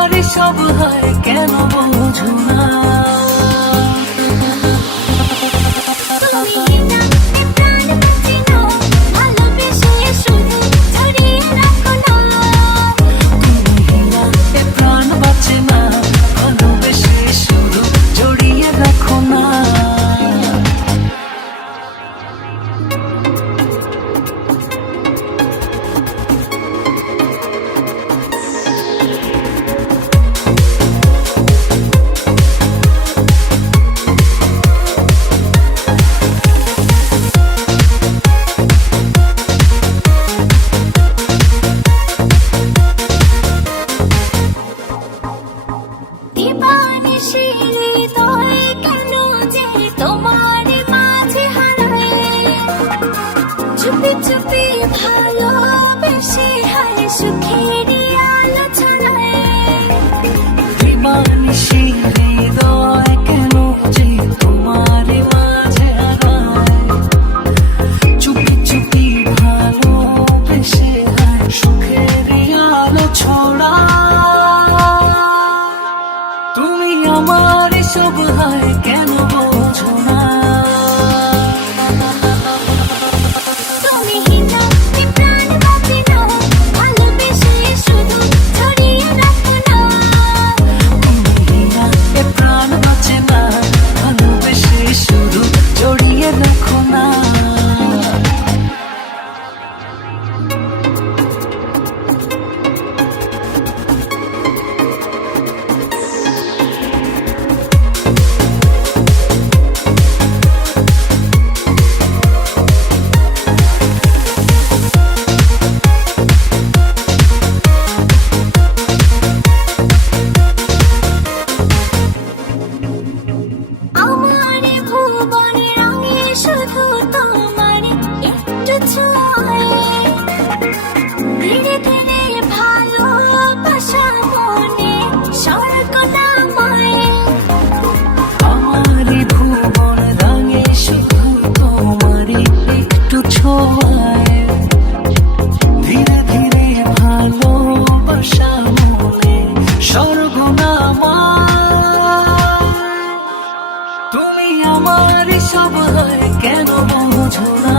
তোমার সব হয় কেন বোঝো না? 受不了 সর্বনামার তুমি আমার সবাই কেন বোঝো না?